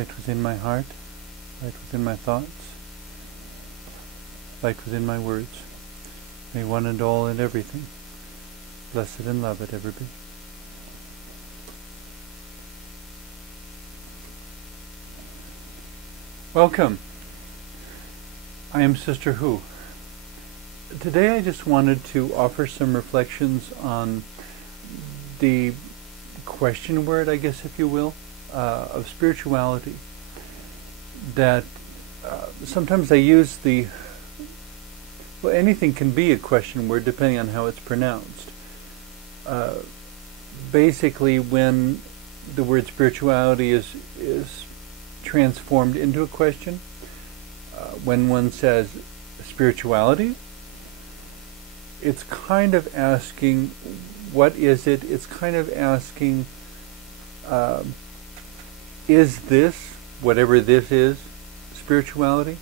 light within my heart, light within my thoughts, light within my words. May one and all and everything, blessed and loved ever be. Welcome. I am Sister Hu. Today I just wanted to offer some reflections on the question word, I guess if you will, of spirituality. That sometimes I use anything can be a question word depending on how it's pronounced. Basically, when the word spirituality is transformed into a question, when one says spirituality, it's kind of asking, what is it? It's kind of asking, is this, whatever this is, spirituality?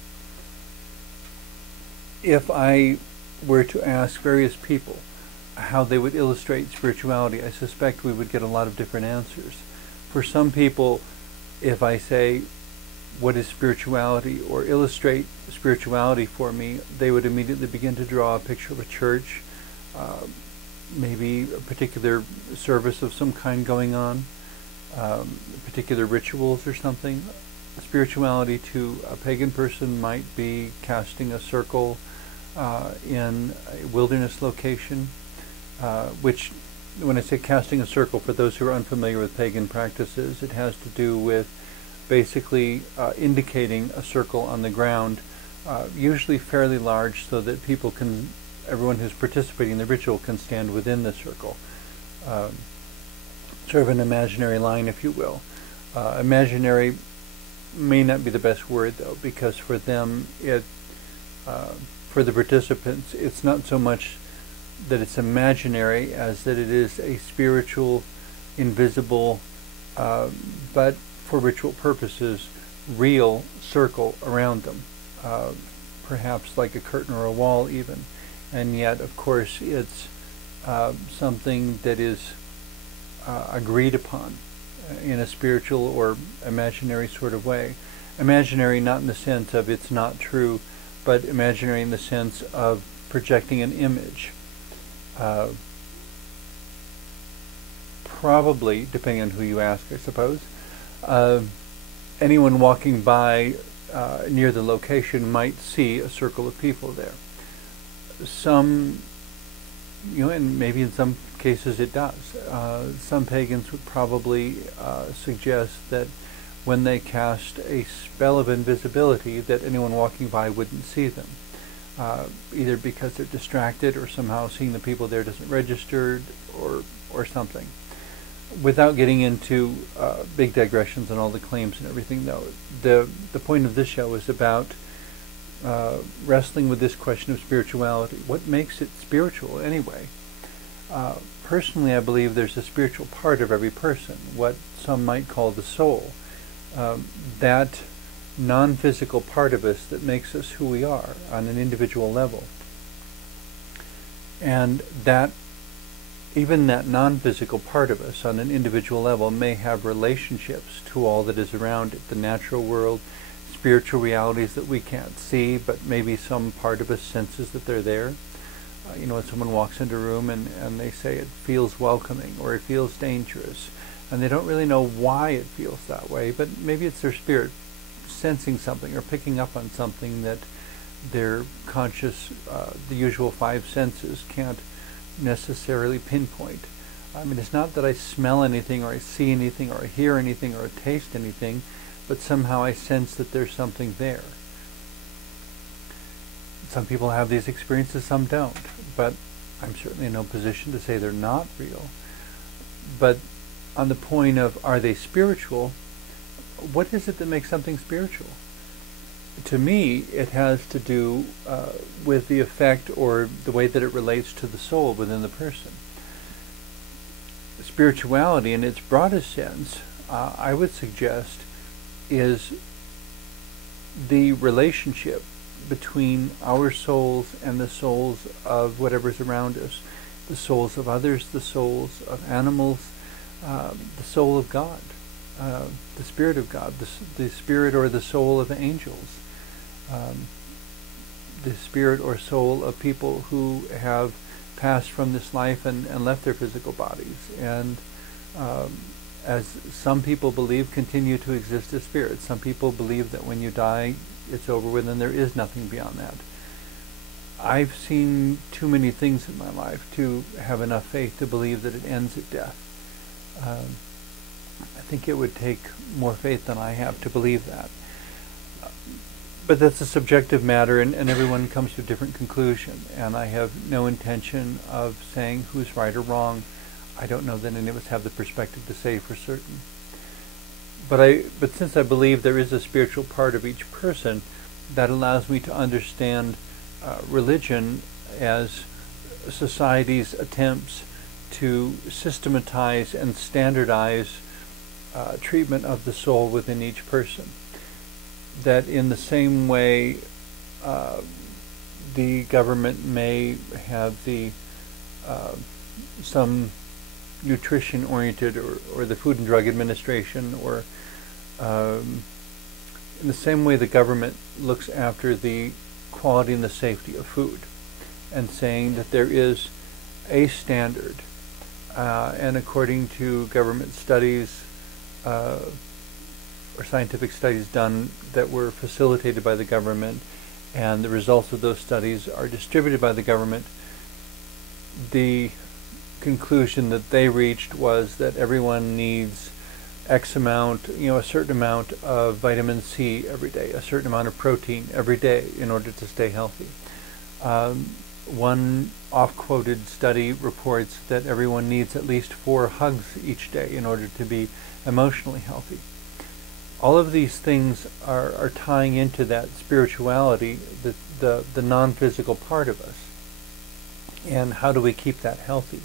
If I were to ask various people how they would illustrate spirituality, I suspect we would get a lot of different answers. For some people, if I say, what is spirituality, or illustrate spirituality for me, they would immediately begin to draw a picture of a church, maybe a particular service of some kind going on, particular rituals or something. Spirituality to a pagan person might be casting a circle in a wilderness location, which, when I say casting a circle, for those who are unfamiliar with pagan practices, it has to do with basically indicating a circle on the ground, usually fairly large, so that everyone who's participating in the ritual can stand within the circle. Sort of an imaginary line, if you will. Imaginary may not be the best word, though, because for them, for the participants, it's not so much that it's imaginary as that it is a spiritual, invisible, but for ritual purposes, real circle around them, perhaps like a curtain or a wall even. And yet, of course, it's something that is agreed upon in a spiritual or imaginary sort of way. Imaginary not in the sense of it's not true, but imaginary in the sense of projecting an image. Probably, depending on who you ask, I suppose, anyone walking by near the location might see a circle of people there. Some, and maybe in some cases it does. Some pagans would probably suggest that when they cast a spell of invisibility, that anyone walking by wouldn't see them, either because they're distracted or somehow seeing the people there doesn't register or something. Without getting into big digressions on all the claims and everything, though, the point of this show is about wrestling with this question of spirituality. What makes it spiritual anyway? Personally, I believe there's a spiritual part of every person, what some might call the soul. That non-physical part of us that makes us who we are on an individual level. And that even that non-physical part of us on an individual level may have relationships to all that is around it, the natural world, spiritual realities that we can't see, but maybe some part of us senses that they're there. When someone walks into a room and they say it feels welcoming or it feels dangerous, and they don't really know why it feels that way, but maybe it's their spirit sensing something or picking up on something that their conscious, the usual five senses can't necessarily pinpoint. I mean, it's not that I smell anything or I see anything or I hear anything or I taste anything, but somehow I sense that there's something there. Some people have these experiences, some don't, but I'm certainly in no position to say they're not real. But on the point of, are they spiritual, what is it that makes something spiritual? To me, it has to do with the effect or the way that it relates to the soul within the person. Spirituality, in its broadest sense, I would suggest, is the relationship between our souls and the souls of whatever's around us, the souls of others, the souls of animals, the soul of God. the Spirit of God, the spirit or the soul of angels, the spirit or soul of people who have passed from this life and left their physical bodies, and as some people believe, continue to exist as spirits. Some people believe that when you die, it's over with and there is nothing beyond that. I've seen too many things in my life to have enough faith to believe that it ends at death. I think it would take more faith than I have to believe that. But that's a subjective matter, and everyone comes to a different conclusion. And I have no intention of saying who's right or wrong. I don't know that any of us have the perspective to say for certain. But since I believe there is a spiritual part of each person, that allows me to understand religion as society's attempts to systematize and standardize treatment of the soul within each person. That in the same way the government may have some nutrition-oriented or the Food and Drug Administration, or in the same way the government looks after the quality and the safety of food, and saying that there is a standard, and according to government studies or scientific studies done that were facilitated by the government, and the results of those studies are distributed by the government, the conclusion that they reached was that everyone needs X amount, a certain amount of vitamin C every day, a certain amount of protein every day in order to stay healthy. One oft-quoted study reports that everyone needs at least 4 hugs each day in order to be emotionally healthy. All of these things are tying into that spirituality, the non-physical part of us. And how do we keep that healthy?